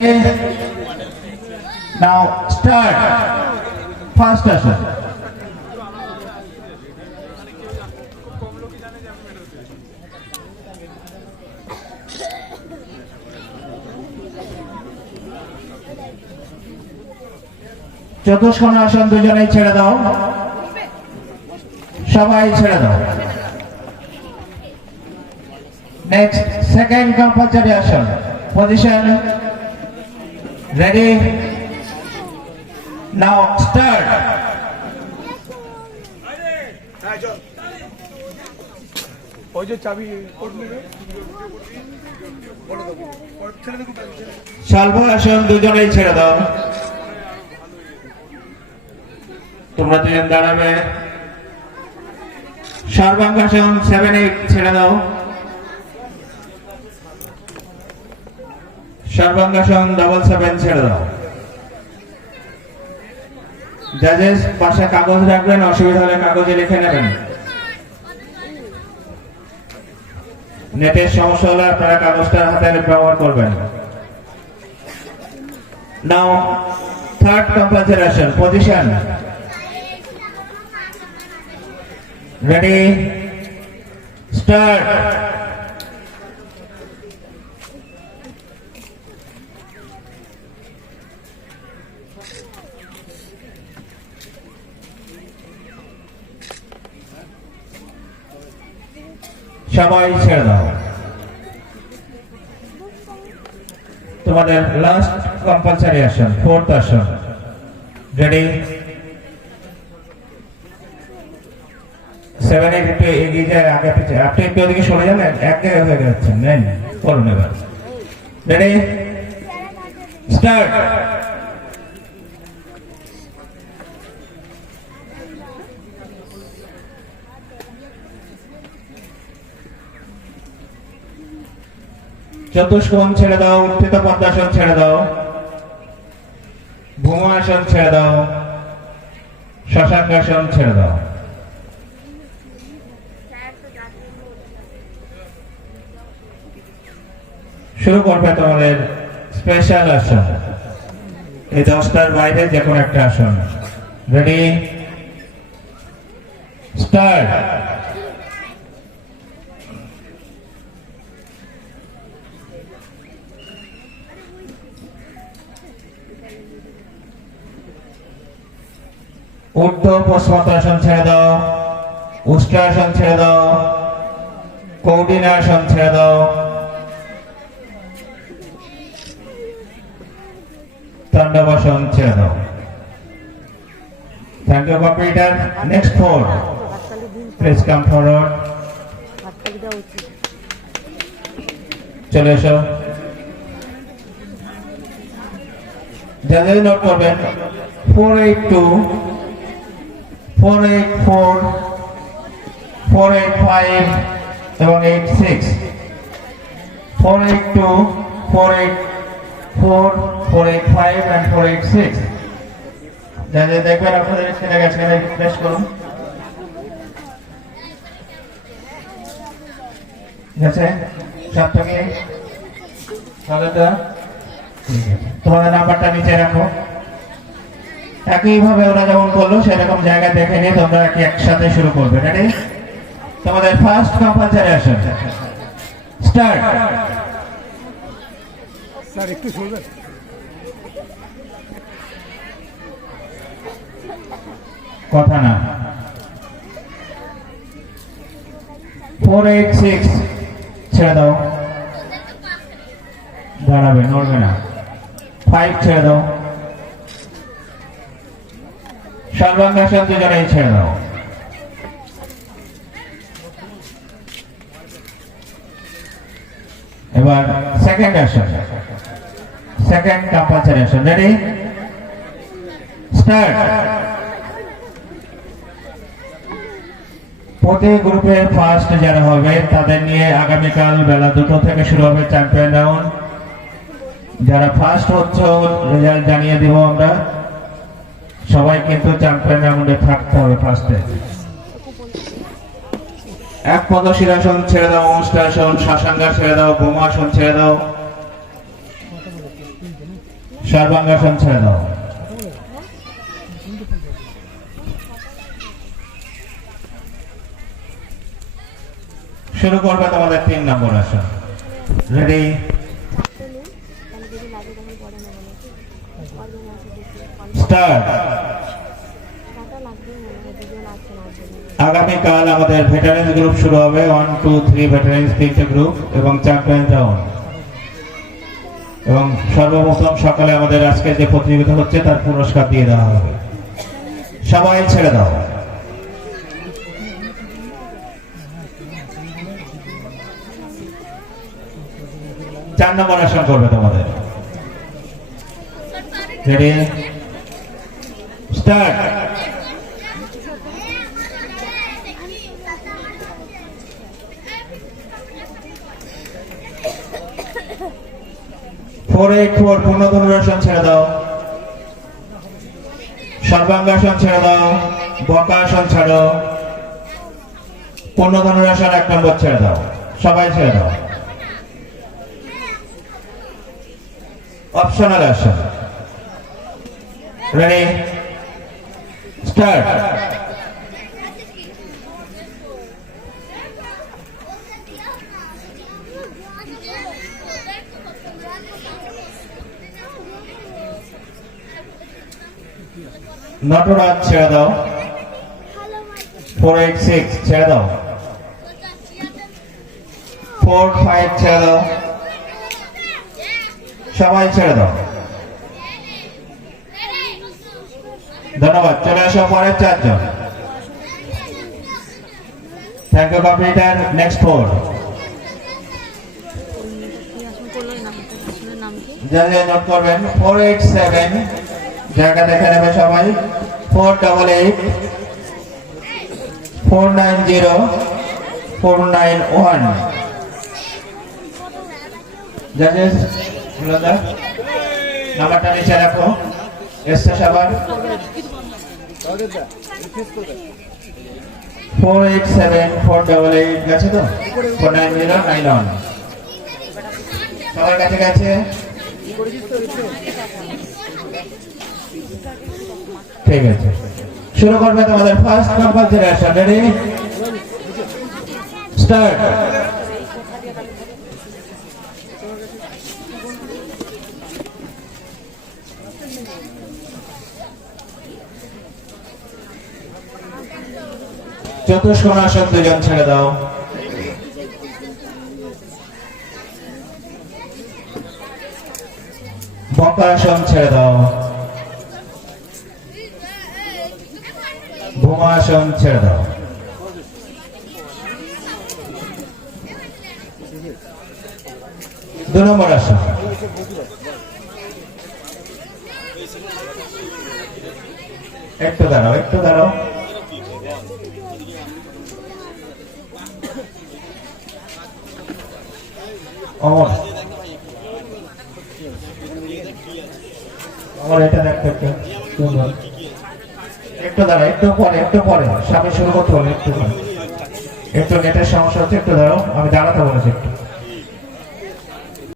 Now start. First asana. চতুষ্কোণ আসন দুজনেই ছেড়ে দাও, সবাই ছেড়ে দাও। নেক্সট সেকেন্ড কম্পালসারি আসন। Position ready, now start. স্বল্প আসন দুজনেই ছেড়ে দাও, তোমরা দুজন দাঁড়াবে। সর্বাঙ্গাসন 7-8 ছেড়ে দাও, সর্বাঙ্গাসন 7-7 ছেড়ে দাও। জাজেস পাশে কাগজ রাখবেন, অসুবিধা হলে কাগজে লিখে নেবেন। নেটের সমস্যা হলে আপনারা কাগজটা হাতে ব্যবহার করবেন। নাও থার্ড কম্পালসারি আসন। Position ready, start. সবাই ছেড়ে দাও। তোমাদের লাস্ট কম্পালসারি আসন, ফোর্থ আসন। রেডি, 7-8 একটু এগিয়ে যায়, আগে পিছিয়ে। আপনি একটু ওদিকে সরে যান, এক জায়গায় হয়ে যাচ্ছেন। নেন, করুন এবার। Ready, start. চতুষ্কোণ ছেড়ে দাও, উত্থিত পদ্মাসন ছেড়ে দাও, ভূমাসন ছেড়ে দাও, শশাঙ্কাসন ছেড়ে দাও। শুরু করবে তোমাদের স্পেশাল আসন, এই 10টার বাইরে যে কোনো একটা আসন। Ready, start. ঊর্ধ্ব পশ্চাৎসন ছেড়ে দাও, উষ্ট্রাসন ছেড়ে দাও, কৌডিনাসন ছেড়ে দাও, তাণ্ডবাসন ছেড়ে দাও। Thank you computer. Next 4, please come forward. চলে এসো। যাদের নোট করবেন 482, 484, 485 এবং 86। 482, 484, 485 and 486। যাদের দেখবেন আপনাদের স্ক্রিনে গেছে, প্রেস করুন। গেছে সবটাকে তোমাদের নাম্বারটা নিচে রাখো। একইভাবে ওরা যেমন করলো সেরকম জায়গা দেখে নিয়ে তোমরা একসাথে শুরু করবে। রেডি, তোমাদের ফার্স্ট কম্পালসারি আসন। স্টার্ট। স্যার একটু শুনবেন। কথা না। 486 ছেড়ে দাও, দাঁড়াবে, নড়বে না। 5 ছেড়ে দাও, সর্বাঙ্গাসন দুজনেই ছেড়ে দাও। এবার সেকেন্ড আসন, সেকেন্ড কম্পালসারি আসন। Ready, start. প্রতি গ্রুপের ফার্স্ট যারা হবে তাদের নিয়ে আগামীকাল বেলা 2টো থেকে শুরু হবে চ্যাম্পিয়ন রাউন্ড। যারা ফার্স্ট হচ্ছে রেজাল্ট জানিয়ে দিব আমরা। সবাই কিন্তু চ্যাম্পিয়ন রাউন্ডে থাকতে হবে ফার্স্টে। এক পদশিরাসন ছেড়ে দাও, উষ্ট্রাসন, শাসাঙ্গা ছেড়ে দাও, ভূমাসন ছেড়ে দাও। সর্বাঙ্গাসন ছেড়ে দাও। শুরু করবে তোমাদের 3 নম্বর আসন। Ready, start. আগামীকাল আমাদের ভেটারেন্স গ্রুপ শুরু হবে। 1, 2, 3 ভেটারেন্স 3টে গ্রুপ এবং চ্যাম্পিয়ন রাউন্ড। এবং সর্বপ্রথম সকালে আমাদের আজকে যে প্রতিযোগিতা হচ্ছে তার পুরস্কার দিয়ে দেওয়া হবে। সবাই ছেড়ে দাও। চার নম্বর আসন করবে তোমাদের। Ready, start. ফোর 8 4 পূর্ণ ধনুরাসন ছেড়ে দাও। সর্বাঙ্গাসন ছেড়ে দাও। বকাসন ছাড়ো। পূর্ণ ধনুরাসন 1 নম্বর ছেড়ে দাও। সবাই ছেড়ে দাও। অপশনাল আসন। Ready, start. নটরাজ ছেড়ে দাও। 4 8 6 ছেড়ে দাও। 4 5 ছেড়ে দাও। সবাই ছেড়ে দাও। ধন্যবাদ। চলে আসো পরের 4 জন। Thank you computer. নেক্সট 4। যারা নোট করবেন 4 8 7 জায়গা দেখে নেবে সবাই। 4 8 8 4 9 0 4 9 1। জাজেস নাম্বারটা নিচে রাখো। এসছে সবার। 4 8 7 4 8 8 গেছে তো? 4 9 0 9 1 সবার কাছে গেছে? ঠিক আছে, শুরু করবে তোমাদের ফার্স্ট কম্পালসারি আসন। Ready, start. চতুষ্কোণাসন 2 জন ছেড়ে দাও। বক্রাসন ছেড়ে দাও। ভূমাসন ছেড়ে দাও। দু নম্বর আসন। একটু দাঁড়াও, একটু দাঁড়াও। অমর, অমর এটা দেখতে একটু দাঁড়াও, একটু পরে, একটু পরে সামনে শুরু করতে হবে। একটু নেটের সমস্যা হচ্ছে, একটু দাঁড়াও। আমি দাঁড়াতে বলেছি একটু।